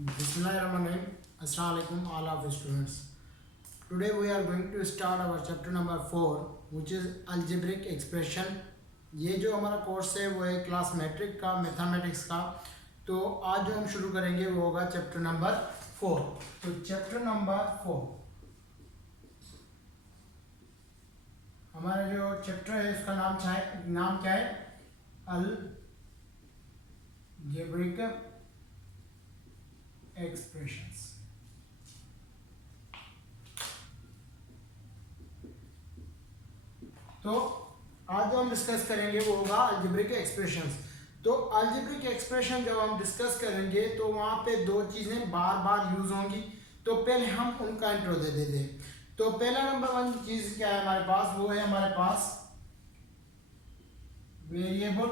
Bismillahirrahmanirrahim. Assalamu alaikum all of the students. Today we are going to start our chapter number 4 which is algebraic expression. ये जो हमारा course है वो है class matric का mathematics का। तो आज जो हम शुरू करेंगे वो होगा चैप्टर नंबर 4। तो चैप्टर नंबर 4 हमारा जो चैप्टर है इसका नाम क्या है अलजेब्रिक एक्सप्रेशंस। तो आज जो हम डिस्कस करेंगे वो होगा अलजेब्रिक एक्सप्रेशंस। तो अलजेब्रिक एक्सप्रेशन जब हम डिस्कस करेंगे तो वहां पे दो चीजें बार बार यूज होंगी। तो पहले हम उनका इंट्रो दे देते हैं। तो पहला नंबर 1 चीज क्या है हमारे पास, वो है हमारे पास वेरिएबल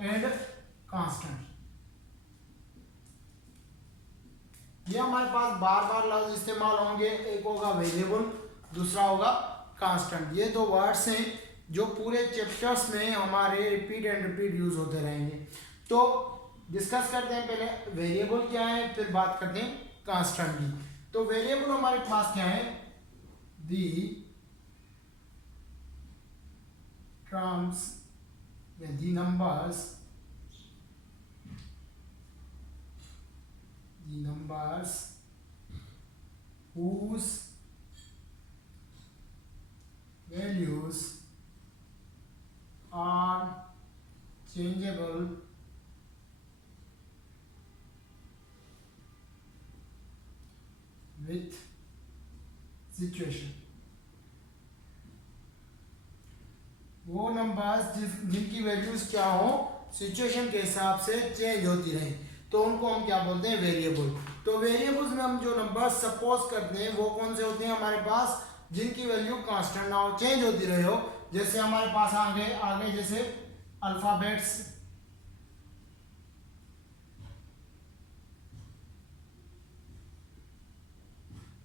एंड कांस्टेंट। ये हमारे पास बार बार लफ्ज इस्तेमाल होंगे। एक होगा वेरिएबल, दूसरा होगा कांस्टेंट। ये दो वर्ड्स हैं जो पूरे चैप्टर्स में हमारे रिपीट एंड रिपीट यूज होते रहेंगे। तो डिस्कस करते हैं पहले वेरिएबल क्या है, फिर बात करते हैं कांस्टेंट की। तो वेरिएबल हमारे पास क्या है, दी टर्म्स या the numbers whose values are changeable with situation। वो नंबर्स जिनकी वैल्यूज क्या हो, सिचुएशन के हिसाब से चेंज होती रहे, तो उनको हम क्या बोलते हैं, वेरिएबल। तो वेरिएबल्स में हम जो नंबर सपोज करते हैं वो कौन से होते हैं हमारे पास, जिनकी वैल्यू कांस्टेंट ना हो, चेंज होती रहे हो। जैसे हमारे पास आगे जैसे अल्फाबेट्स,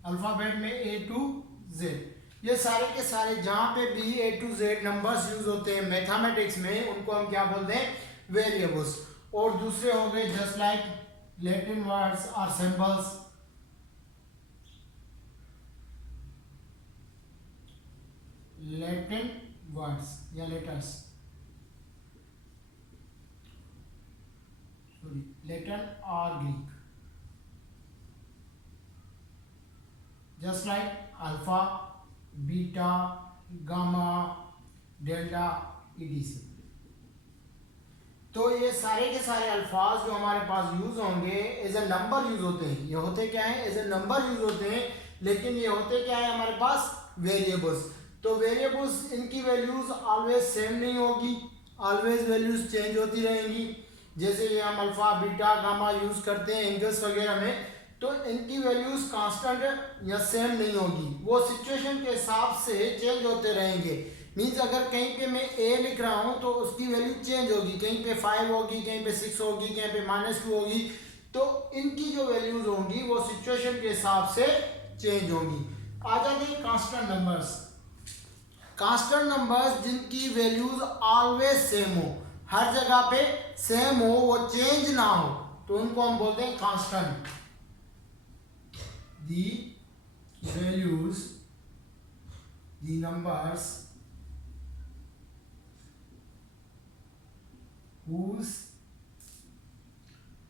अल्फाबेट में A to Z, ये सारे के सारे जहां पे भी A to Z numbers use होते हैं मैथमेटिक्स में, उनको हम क्या बोलते हैं, वेरिएबल्स। और दूसरे हो गए जस्ट लाइक लैटिन वर्ड्स और सिंबल्स, लैटिन वर्ड्स या लेटर्स, सॉरी लैटिन और Greek, just like alpha, beta, gamma, delta, etc। तो ये सारे के सारे अल्फाज जो हमारे पास यूज होंगे एज ए नंबर यूज होते हैं। ये होते क्या है, एज ए नंबर यूज होते हैं, लेकिन ये होते क्या है हमारे पास, वेरिएबल्स। तो वेरिएबल्स इनकी वैल्यूज ऑलवेज सेम नहीं होगी, ऑलवेज वैल्यूज चेंज होती रहेंगी। जैसे ये हम अल्फा, बीटा, गामा यूज करते हैं एंगल्स वगैरह में, तो इनकी वैल्यूज कांस्टेंट या सेम नहीं होगी, वो सिचुएशन के हिसाब से चेंज होते रहेंगे। मीन्स अगर कहीं पे मैं a लिख रहा हूं तो उसकी वैल्यू चेंज होगी, कहीं पे 5 होगी, कहीं पे 6 होगी, कहीं पे -2 होगी। तो इनकी जो वैल्यूज होंगी वो सिचुएशन के हिसाब से चेंज होंगी। आ जाते हैं कांस्टेंट नंबर्स। कांस्टेंट नंबर्स जिनकी वैल्यूज ऑलवेज सेम हो, हर जगह पे सेम हो, वो चेंज ना हो, तो उनको हम बोलते हैं constant. The values, the numbers whose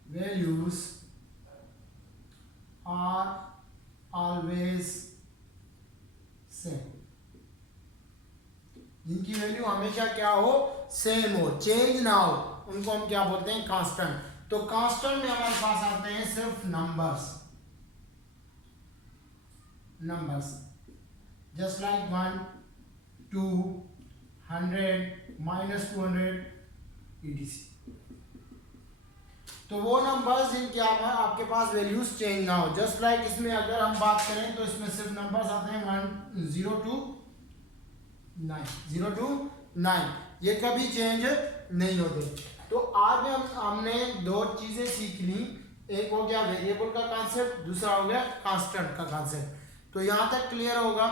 values are always same, जिनकी वैल्यू हमेशा क्या हो, सेम हो, चेंज ना हो, उनको हम क्या बोलते हैं, कांस्टेंट। तो कांस्टेंट में हमारे पास आते हैं सिर्फ नंबर्स जस्ट लाइक 1, 2, 100, -200 etc। तो वो नंबर्स जिनके आपके पास वैल्यूज चेंज ना हो। जस्ट लाइक इसमें अगर हम बात करें तो इसमें सिर्फ नंबर्स आते हैं 0 to 9, ये कभी चेंज नहीं होते। तो आज हमने दो चीजें सीख ली, एक हो गया वेरिएबल का कॉन्सेप्ट, दूसरा हो गया कांस्टेंट का कॉन्सेप्ट। तो यहाँ तक क्लियर होगा।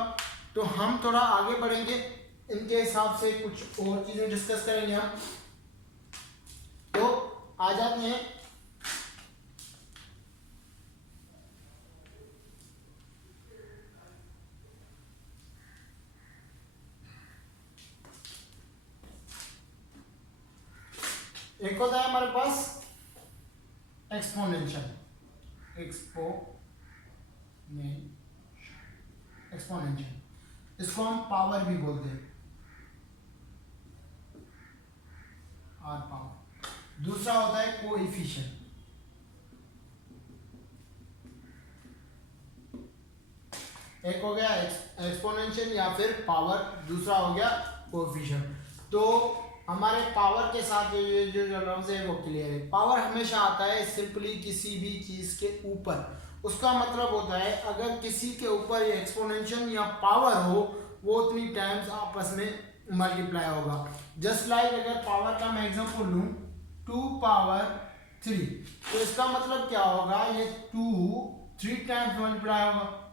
तो हम थोड़ा आगे बढ़ेंगे, इनके हिसाब से कुछ और चीजें डिस्कस करेंगे हम। तो आ जाते हैं एक होता है हमारे पास एक्सपोनेंशियल, एक्सपोनेंशियल, इसको हम पावर भी बोलते हैं, आर पावर। दूसरा होता है कोएफिशिएंट, एक हो गया एक्सपोनेंशियल या फिर पावर, दूसरा हो गया कोएफिशिएंट। तो हमारे पावर के साथ ये जो लफ्ज है वो क्लियर है। पावर हमेशा आता है सिंपली किसी भी चीज के ऊपर, उसका मतलब होता है अगर किसी के ऊपर एक्सपोनेंशियल या पावर हो वो उतनी टाइम्स आपस में मल्टीप्लाई होगा। जस्ट लाइक अगर पावर का मैं एग्जांपल लूं 2 पावर 3, तो इसका मतलब क्या होगा, ये 2 3 टाइम्स मल्टीप्लाई होगा,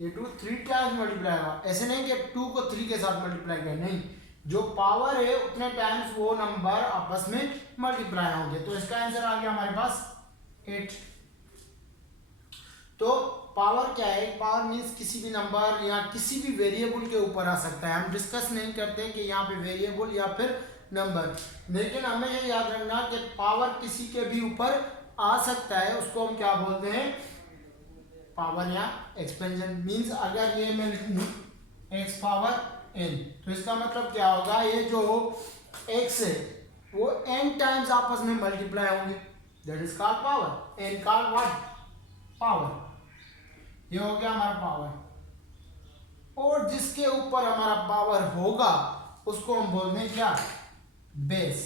ये 2 3 टाइम्स मल्टीप्लाई होगा। ऐसे नहीं कि 2 को 3 के साथ मल्टीप्लाई करें, नहीं, जो पावर है उतने टाइम्स वो नंबर आपस में मल्टीप्लाई होंगे। तो इसका आंसर आ गया हमारे पास 8। तो पावर क्या है, पावर मींस किसी भी नंबर या किसी भी वेरिएबल के ऊपर आ सकता है। हम डिस्कस नहीं करते हैं कि यहाँ पे वेरिएबल या फिर नंबर, लेकिन हमें ये याद रखना कि पावर किसी के भी ऊपर आ सकता है, उसको हम क्या बोलते हैं, पावर या एक्सपेंशन। मींस अगर ये मैं लिख दूं x पावर n, तो इसका मतलब क्या होगा, ये जो x है वो n टाइम्स आपस में मल्टीप्लाई होंगे, that is called power. n called what, power. ये हो गया हमारा पावर। और जिसके ऊपर हमारा पावर होगा उसको हम बोलते हैं क्या, बेस।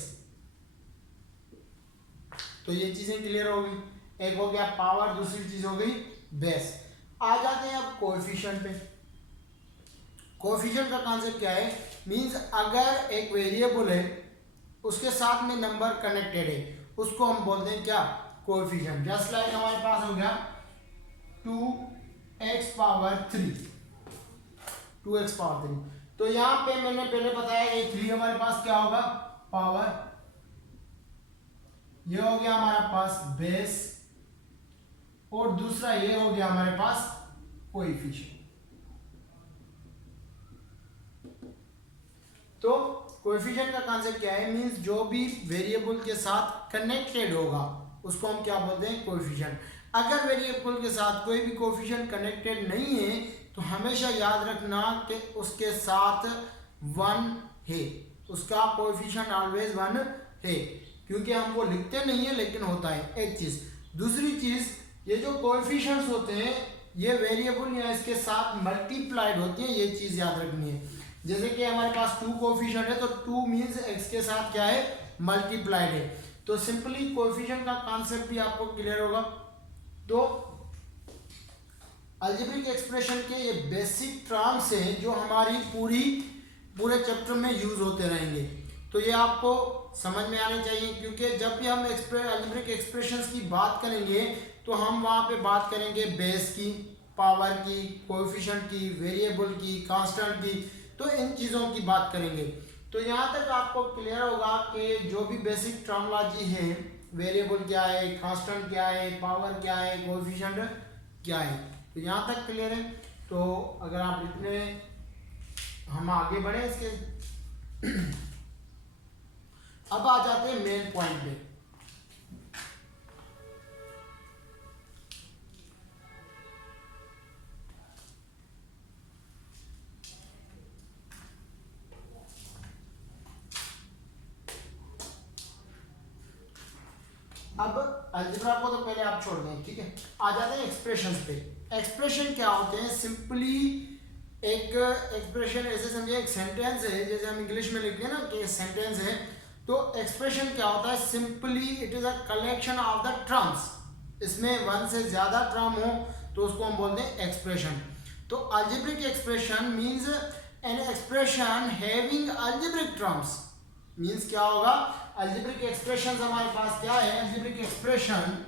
तो ये चीजें क्लियर हो गई, एक हो गया पावर, दूसरी चीज हो गई बेस। आ जाते हैं अब कोएफिशिएंट पे। कोएफिशिएंट का कांसेप्ट क्या है, मींस अगर एक वेरिएबल है उसके साथ में नंबर कनेक्टेड है उसको हम बोलते हैं क्या, कोएफिशिएंट। जस्ट लाइक हमारे पास हो गया 2x पावर 3, 2x पावर 3। तो यहां पे मैंने पहले बताया ये 3 हमारे पास क्या होगा, पावर, ये हो गया हमारे पास बेस, और दूसरा ये हो गया हमारे पास कोएफिशिएंट। तो कोएफिशिएंट का कांसेप्ट क्या है, मींस जो भी वेरिएबल के साथ कनेक्टेड होगा उसको हम क्या बोलते हैं, कोएफिशिएंट। अगर वेरिएबल के साथ कोई भी कोएफिशिएंट कनेक्टेड नहीं है तो हमेशा याद रखना कि उसके साथ 1 है, उसका कोएफिशिएंट ऑलवेज 1 है, क्योंकि हम वो लिखते नहीं है लेकिन होता है, एक चीज। दूसरी चीज, ये जो कोएफिशिएंट्स होते हैं ये वेरिएबल या इसके साथ मल्टीप्लाइड होती हैं, ये चीज याद रखनी है। जैसे कि हमारे पास 2 कोएफिशिएंट है तो 2 मींस x के साथ क्या है, मल्टीप्लाइड है। तो सिंपली कोएफिशिएंट का कांसेप्ट भी आपको क्लियर होगा। तो अलजेब्रिक एक्सप्रेशन के ये बेसिक टर्म्स हैं जो हमारी पूरे चैप्टर में यूज होते रहेंगे। तो ये आपको समझ में आने चाहिए, क्योंकि जब भी हम अलजेब्रिक एक्सप्रेशंस की बात करेंगे तो हम वहां पे बात करेंगे बेस की, पावर की, कोएफिशिएंट की, वेरिएबल की, कांस्टेंट की, तो इन चीज़ों की बात करेंगे। तो यहाँ तक आपको क्लियर होगा कि जो भी बेसिक टर्मिनोलॉजी है, वेरिएबल क्या है, कांस्टेंट क्या है, पावर क्या है, कोएफिशिएंट क्या है, तो यहाँ तक क्लियर है। तो अगर आप इतने, हम आगे बढ़े इसके अब आ जाते हैं मेन पॉइंट पे। अब अलजेब्रा को तो पहले आप छोड़ दें, ठीक है। आ जाते हैं एक्सप्रेशंस पे। एक्सप्रेशन क्या होते हैं, सिंपली एक एक्सप्रेशन ऐसे समझिए, एक सेंटेंस है, जैसे हम इंग्लिश में लिखते हैं ना कि सेंटेंस है, तो एक्सप्रेशन क्या होता है, simply it is a collection of the terms. इसमें 1 से ज्यादा टर्म हो तो उसको हम बोलते हैं एक्सप्रेशन। तो algebraic expression means an expression having algebraic terms. Means क्या होगा, अलजेब्रिक एक्सप्रेशंस हमारे पास क्या है, अलजेब्रिक एक्सप्रेशन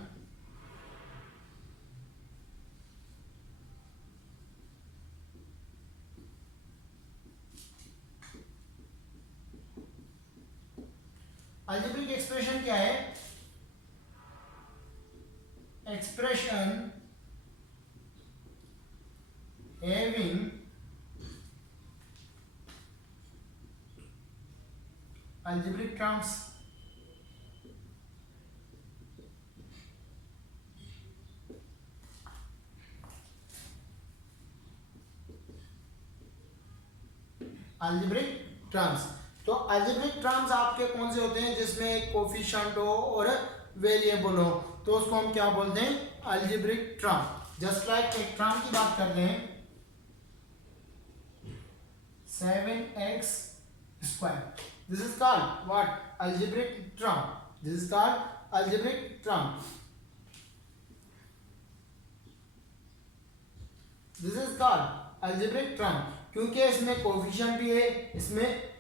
अलजेब्रिक एक्सप्रेशन क्या है, expression having algebraic terms. Algebraic terms, तो अलजेब्रिक टर्म्स आपके कौन से होते हैं जिसमें एक कोफिशिएंट हो और वेरिएबल हो, तो उसको हम क्या बोलते हैं, अलजेब्रिक टर्म। जस्ट लाइक एक टर्म की बात करते हैं 7x square, this is called what, algebraic term, this is called algebraic term, this is called algebraic term, क्योंकि इसमें कोफिशिएंट भी है, इसमें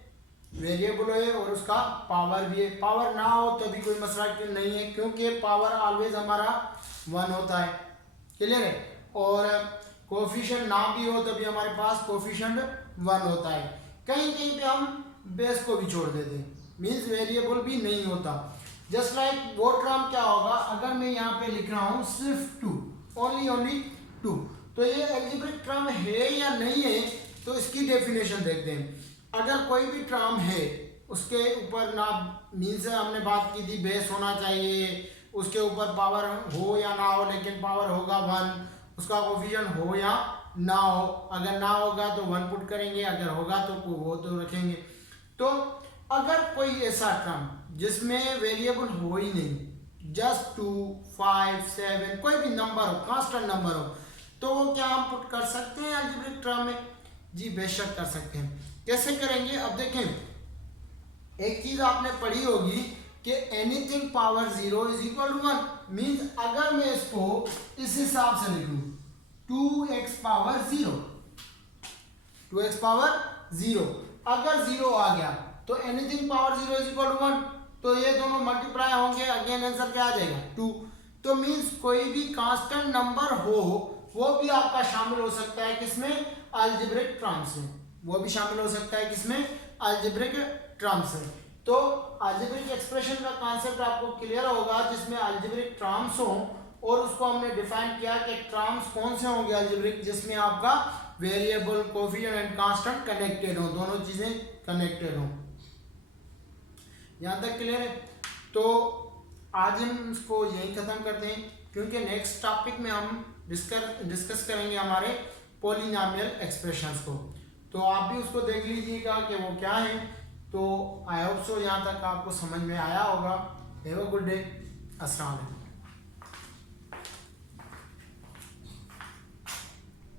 वेरिएबल है और उसका पावर भी है। पावर ना हो तो भी कोई मसला नहीं है, क्योंकि पावर ऑलवेज हमारा 1 होता है, क्लियर है, और कोफिशिएंट ना भी हो तो भी हमारे पास कोफिशिएंट 1 होता है। कहीं कहीं पे हम बेस को भी छोड़ देते हैं, मीन्स वेरिएबल भी नहीं होता। जस्ट लाइक वो टर्म क्या होगा, अगर मैं यहाँ पे लिख रहा हूँ सिर्फ 2, ओनली 2, तो ये अलजेब्रिक टर्म है या नहीं है, तो इसकी डेफिनेशन देखते हैं। अगर कोई भी टर्म है उसके ऊपर ना, मीन्स हमने बात की थी बेस होना चाहिए, उसके ऊपर पावर हो या ना हो, लेकिन पावर होगा 1, उसका कोफिशिएंट हो या ना हो, अगर ना होगा तो 1 पुट करेंगे, अगर होगा तो वो तो रखेंगे। तो अगर कोई ऐसा टर्म जिसमें वेरिएबल हो ही नहीं, जस्ट 2, 5, 7 कोई भी नंबर हो, कांस्टेंट नंबर हो, तो वो क्या हम पुट कर सकते हैं अलजेब्रिक टर्म में? जी बेशक कर सकते हैं। कैसे करेंगे, अब देखें, एक चीज आपने पढ़ी होगी कि anything power 0 is equal to 1, means अगर मैं इसको इस हिसाब से लिखूं 2x पावर 0, 2x पावर 0, अगर 0 आ गया तो anything power 0 is equal to 1, तो ये दोनों मल्टीप्लाई होंगे, अगेन आंसर क्या आ जाएगा 2। तो मीन्स कोई भी कांस्टेंट नंबर हो वो भी आपका शामिल हो सकता है किसमें, अलजेब्रिक टर्म्स में, वो भी शामिल हो सकता है किसमें, अलजेब्रिक टर्म्स में। तो अलजेब्रिक एक्सप्रेशन का कॉन्सेप्ट आपको क्लियर होगा जिसमें अलजेब्रिक टर्म्स हो, और उसको हमने डिफाइन किया कि टर्म्स कौन से होंगे अलजेब्रिक, जिसमें आपका variable, coefficient and constant connected हो, दोनों चीजें कनेक्टेड हो। यहां तक क्लियर है? तो आज हम इसको यहीं खत्म करते हैं, क्योंकि नेक्स्ट टॉपिक में हम डिस्कस करेंगे हमारे पॉलिनोमियल एक्सप्रेशंस को, तो आप भी उसको देख लीजिएगा कि वो क्या है। तो आई होप सो यहाँ तक आपको समझ में आया होगा। हैव अ गुड डे, अस्सलाम वालेकुम।